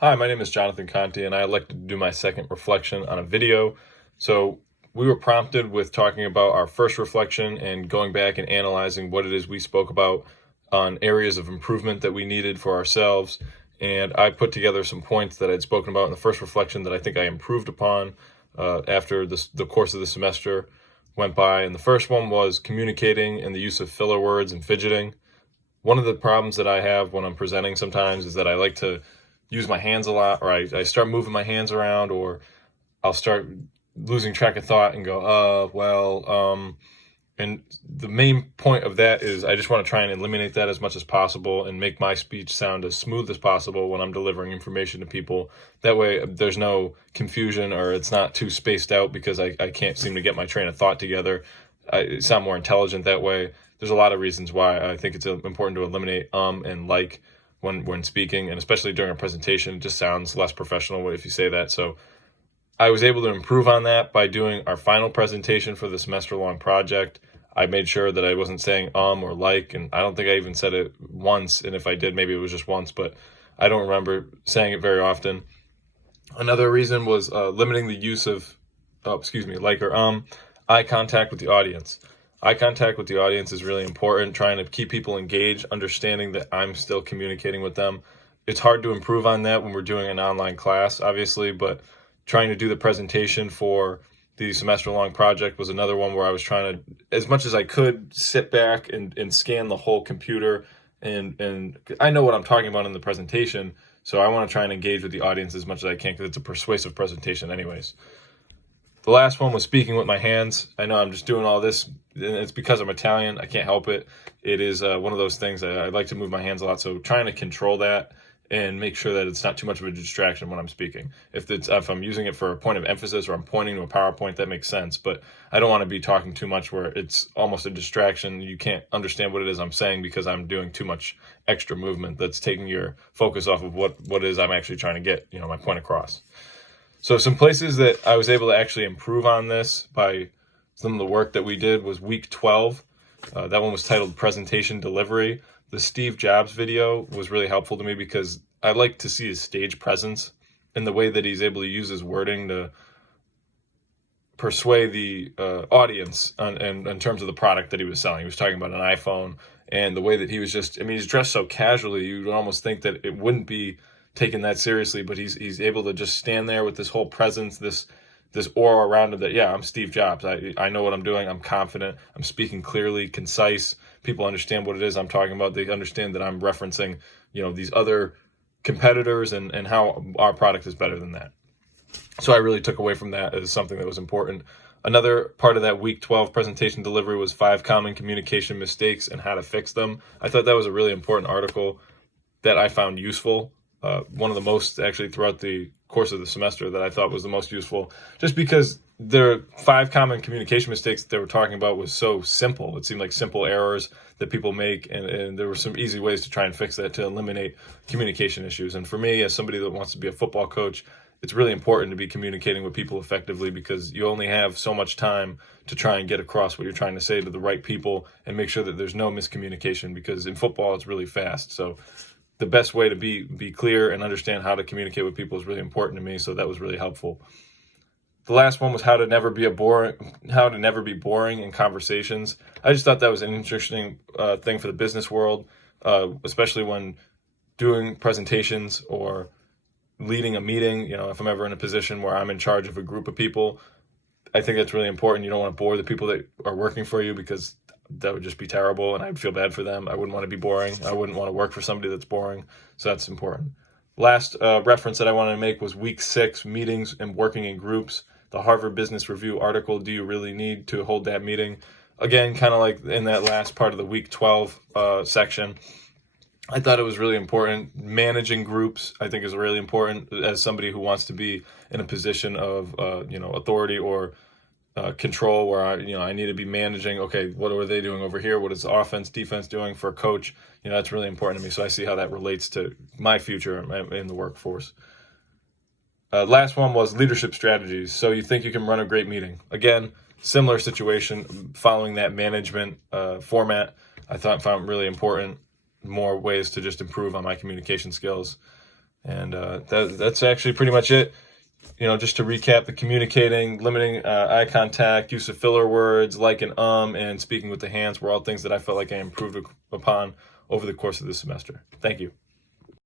Hi, my name is Jonathan Conte, and I'd like to do my second reflection on a video. So, we were prompted with talking about our first reflection and going back and analyzing what it is we spoke about on areas of improvement that we needed for ourselves. And I put together some points that I'd spoken about in the first reflection that I think I improved upon after the course of the semester went by. And the first one was communicating and the use of filler words and fidgeting. One of the problems that I have when I'm presenting sometimes is that I like to use my hands a lot, or I start moving my hands around, or I'll start losing track of thought and go, and the main point of that is I just want to try and eliminate that as much as possible and make my speech sound as smooth as possible when I'm delivering information to people. That way there's no confusion or it's not too spaced out because I can't seem to get my train of thought together. I sound more intelligent that way. There's a lot of reasons why I think it's important to eliminate and like when speaking, and especially during a presentation. It just sounds less professional if you say that. So I was able to improve on that by doing our final presentation for the semester-long project. I made sure that I wasn't saying or like, and I don't think I even said it once, and if I did, maybe it was just once, but I don't remember saying it very often. Another reason was limiting the use of, like or eye contact with the audience. Eye contact with the audience is really important, trying to keep people engaged, understanding that I'm still communicating with them. It's hard to improve on that when we're doing an online class, obviously, but trying to do the presentation for the semester-long project was another one where I was trying to, as much as I could, sit back and scan the whole computer. And I know what I'm talking about in the presentation, so I want to try and engage with the audience as much as I can because it's a persuasive presentation anyways. The last one was speaking with my hands. I know I'm just doing all this, and it's because I'm Italian. I can't help it. It is one of those things that I like to move my hands a lot, so trying to control that and make sure that it's not too much of a distraction when I'm speaking. If I'm using it for a point of emphasis or I'm pointing to a PowerPoint, that makes sense, but I don't want to be talking too much where it's almost a distraction. You can't understand what it is I'm saying because I'm doing too much extra movement that's taking your focus off of what it is I'm actually trying to get, my point across. So some places that I was able to actually improve on this by some of the work that we did was week 12. That one was titled Presentation Delivery. The Steve Jobs video was really helpful to me because I like to see his stage presence and the way that he's able to use his wording to persuade the audience in terms of the product that he was selling. He was talking about an iPhone, and the way that he was he's dressed so casually, you would almost think that it wouldn't be taken that seriously, but he's able to just stand there with this whole presence, this aura around him that, yeah, I'm Steve Jobs. I know what I'm doing. I'm confident. I'm speaking clearly, concise. People understand what it is I'm talking about. They understand that I'm referencing, these other competitors and how our product is better than that. So I really took away from that as something that was important. Another part of that week 12 presentation delivery was 5 common communication mistakes and how to fix them. I thought that was a really important article that I found useful. One of the most actually throughout the course of the semester that I thought was the most useful, just because the 5 common communication mistakes that they were talking about was so simple. It seemed like simple errors that people make, and there were some easy ways to try and fix that to eliminate communication issues. And for me, as somebody that wants to be a football coach, it's really important to be communicating with people effectively because you only have so much time to try and get across what you're trying to say to the right people and make sure that there's no miscommunication, because in football it's really fast. So the best way to be clear and understand how to communicate with people is really important to me, so that was really helpful. The last one was how to never be boring in conversations. I just thought that was an interesting thing for the business world, especially when doing presentations or leading a meeting. If I'm ever in a position where I'm in charge of a group of people, I think that's really important. You don't want to bore the people that are working for you because that would just be terrible, and I'd feel bad for them. I wouldn't want to be boring. I wouldn't want to work for somebody that's boring. So that's important. Last reference that I wanted to make was week 6, meetings and working in groups. The Harvard Business Review article, Do You Really Need to Hold That Meeting? Again, kind of like in that last part of the week 12 section, I thought it was really important. Managing groups, I think, is really important as somebody who wants to be in a position of authority or control, where I need to be managing. Okay, what are they doing over here? What is the offense, defense doing for a coach? That's really important to me. So I see how that relates to my future in the workforce. Last one was leadership strategies. So you think you can run a great meeting? Again, similar situation, following that management format. I found really important. More ways to just improve on my communication skills. And that's actually pretty much it. Just to recap, the communicating, limiting eye contact, use of filler words like and speaking with the hands were all things that I felt like I improved upon over the course of this semester. Thank you.